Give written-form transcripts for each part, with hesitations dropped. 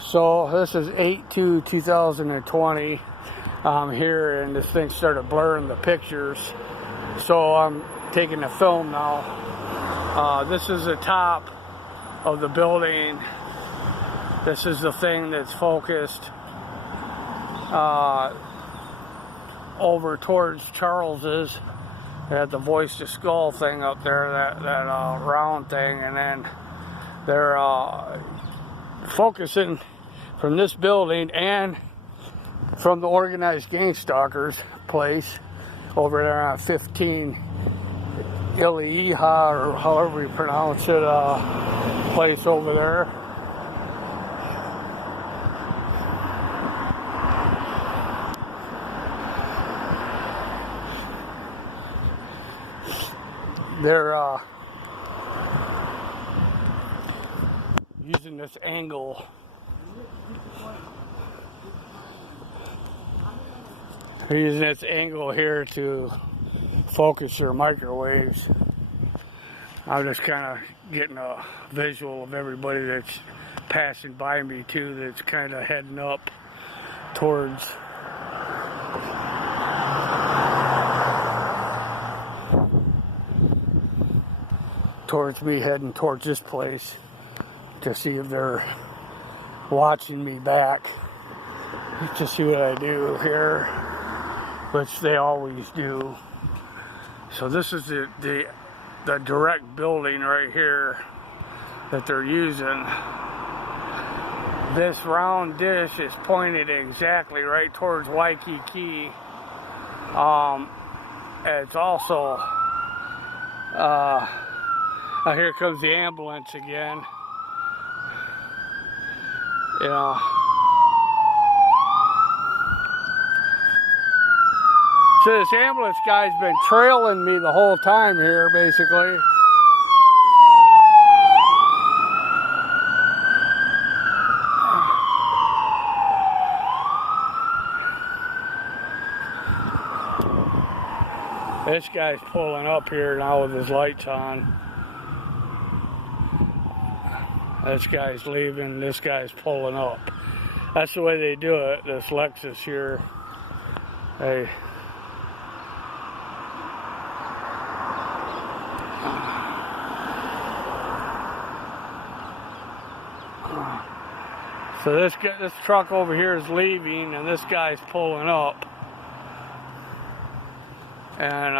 So this is 8/2/2020. I'm here and this thing started blurring the pictures. So I'm taking the film now. This is the top of the building. This is the thing that's focused over towards Charles's. They had the voice to skull thing up there, that round thing, and then they're focusing from this building and from the organized gang stalkers place over there on 15 Ileiha, or however you pronounce it, place over there. They're using this angle. They're using this angle here to focus their microwaves. I'm just kind of getting a visual of everybody that's passing by me too, that's kind of heading up towards me, heading towards this place to see if they're watching me back to see what I do here, which they always do. So this is the direct building right here that they're using. This round dish is pointed exactly right towards Waikiki. It's also here comes the ambulance again. You know, so this ambulance guy's been trailing me the whole time here, basically. This guy's pulling up here now with his lights on. This guy's leaving, this guy's pulling up. That's the way they do it, this Lexus here. Hey. So this truck over here is leaving and this guy's pulling up. And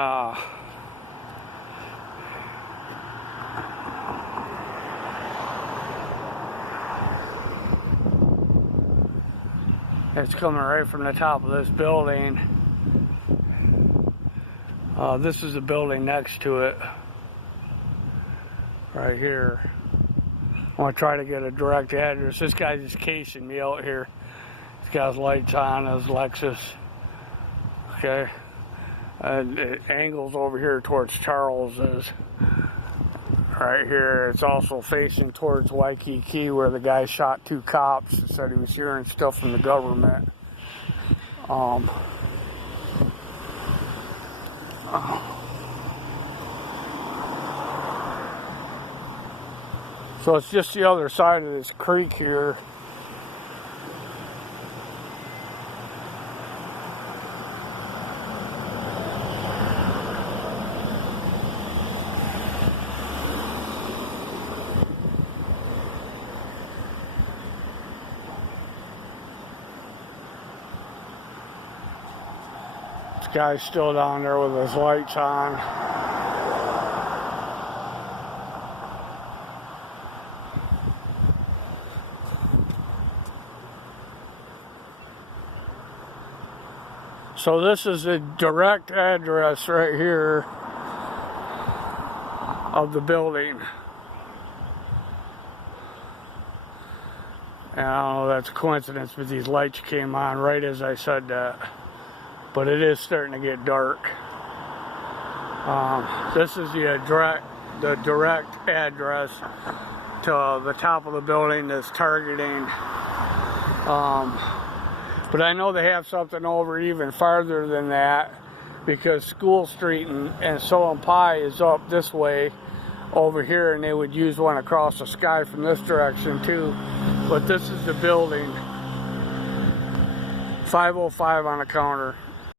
it's coming right from the top of this building. This is the building next to it, right here. I want to try to get a direct address. This guy's just casing me out here. He's got his lights on, his Lexus. Okay. And it angles over here towards Charles's. Right here, it's also facing towards Waikiki, where the guy shot 2 cops and said he was hearing stuff from the government. So it's just the other side of this creek here. This guy's still down there with his lights on. So this is the direct address right here of the building. And I don't know if that's a coincidence, but these lights came on right as I said that. But it is starting to get dark. This is the direct address to the top of the building that's targeting. But I know they have something over even farther than that, because School Street and Solon Pie is up this way over here, and they would use one across the sky from this direction too. But this is the building. 505 on the counter.